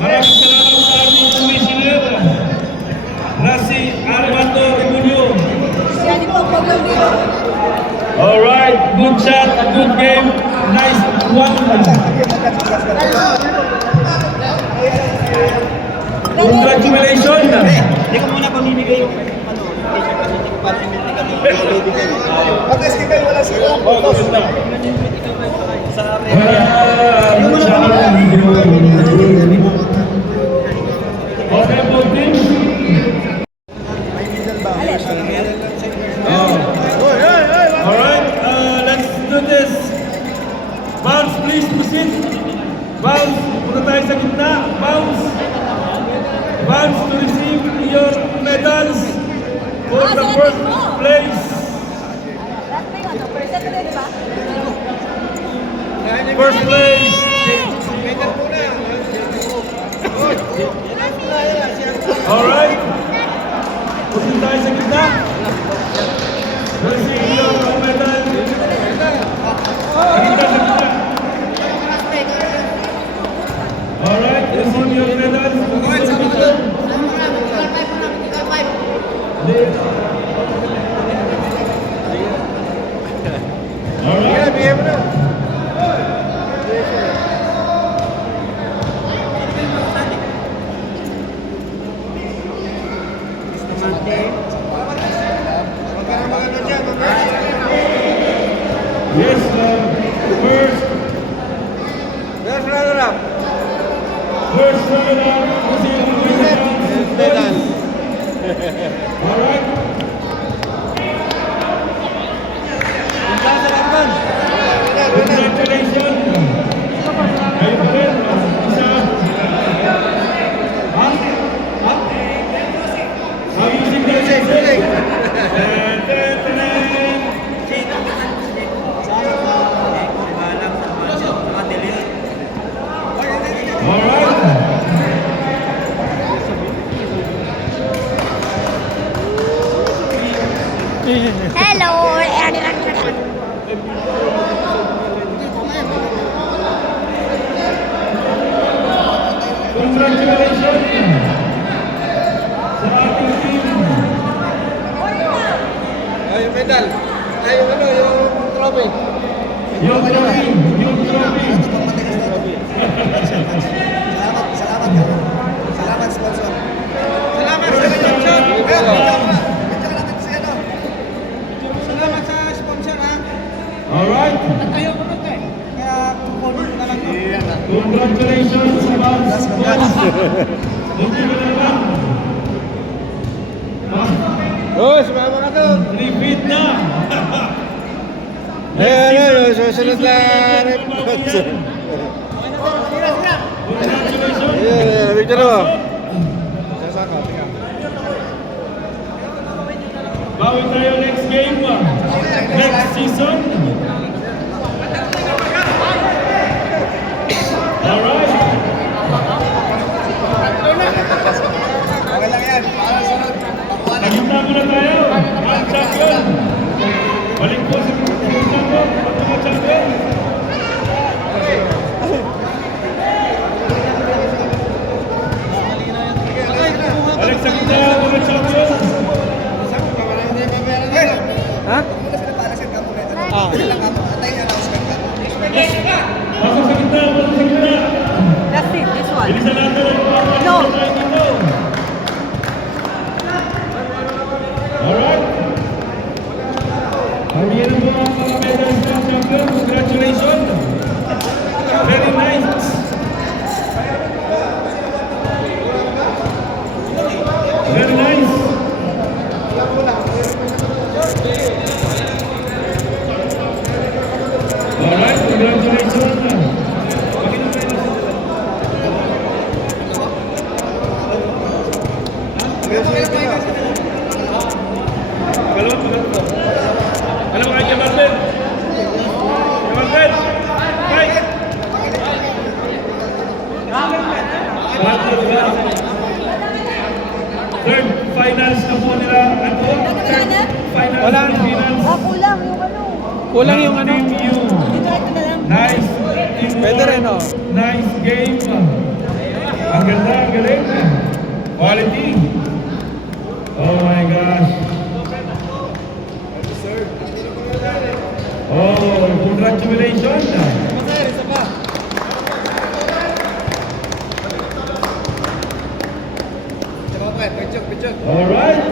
Maraming salamat sa ating commissioner na si Armando Rebulyo. Alright, good shot, good game, nice one. Congratulations! Hindi ko muna pamimigay yung t-shirt kasi hindi ko pa pamimigay kami yung baby ko. Mag-escape wala sila. Sa Okay, both teams. Alright, let's do this. Bounce, please proceed. Bounce, punta tayo sa gitna. Bounce. Bounce to receive your medals for the first place. First place. Alright. Punta tayo sa gitna. Receive your medal. bigay mo na. Huwag ka na magano dyan, Yes, first Yes, runner-up. runner-up, Medal. all right. Congratulations. Kayo pa rin. Isa. Ha? Ha? Music. All right. Hello. Congratulations sa ating team. Ay, yung medal. Ay, yung ano, yung trophy. Yung trophy. Salamat sponsor. Salamat sa sponsor ha. All right. Kaya kukunin ko na lang to. Congratulations sa mga sports. Hindi ko naman. Oh, sumama ka doon. Repeat na. Ayun, susunod na. Congratulations. Yeah, picture mo. Sasaka, tika. Bawi tayo next game. Next season. Alright. Okay lang yan. Para sunod. Nagintang muna tayo. Ang champion. Balik po sa champion. Pagkama champion. Balik sa kita mga champion. Ha? Pasok sa kita. That's it, this one. Bilisan natin. No. Alright. Hariyan po ang mga medals ng champion. Congratulations. Very nice. Very nice. Alright, congratulations. Alam mo kay Martin? Martin! Mike! Third finals na po nila. Third finals Wala na na. finals. Kulang yung ano. Kulang yung ano. Team U. Ito na lang. Nice. Team Pwede U. rin, oh. Nice game. Ang ganda, ang galing. Quality. Oh my gosh. Oh, congratulations. All right.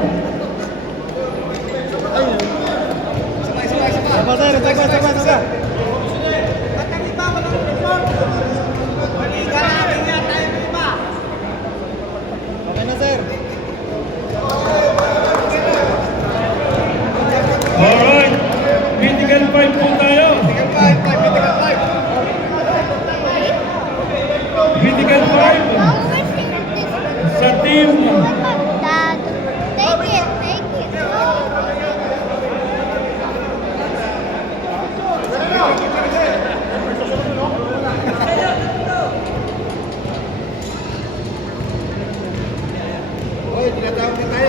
All right. Critical 5 po tayo. Critical 5 sa team. Dad, take it, take it. Oy, tinatawag na tayo.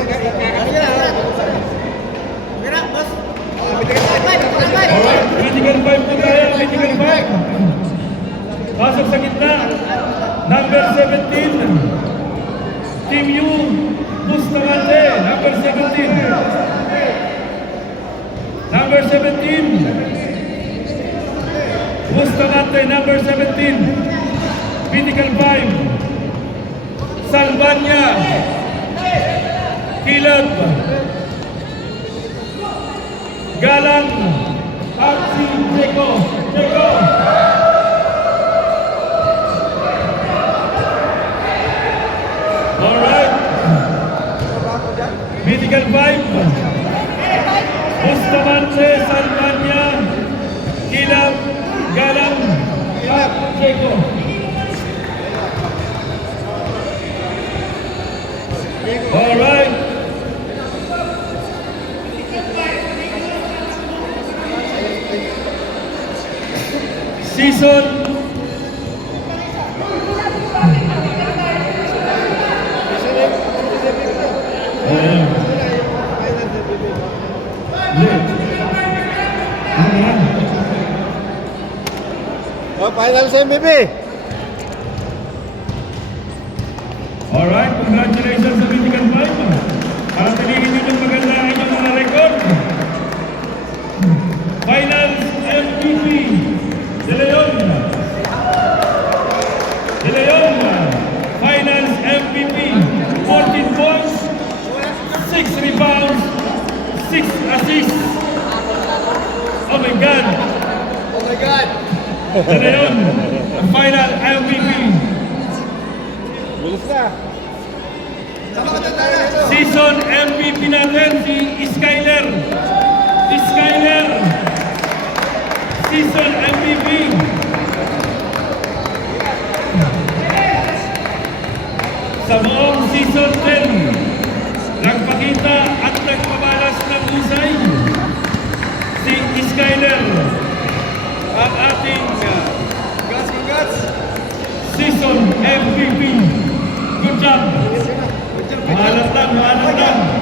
Alright, critical 5 po tayo, critical 5. Pasok sa gitna, number 17. Team U, Bustamante, number 17. Number 17. Bustamante, number 17. Pinnacle 5. Salvania. Kilab. Galang. At si Jeko. Alright. Pinnacle 5. Bustamante, Salvania, Kilab, Galang, at Jeko. Alright. Season. Ayan. Oh, final sa MVP. Alright, congratulations sa Pinnacle 5. Para tingin nyo ng maganda ang inyong mga record. Finals MVP, De Leon. Finals MVP, 14 points, 6 rebounds, 6 assists. Oh my God! De Leon, ang final MVP. Bilis na. Season MVP natin si Skyler. Season MVP. Sa buong season 10, nagpakita at nagpabalas ng husay si Skyler, ang ating season MVP. Good job. Mahalat lang.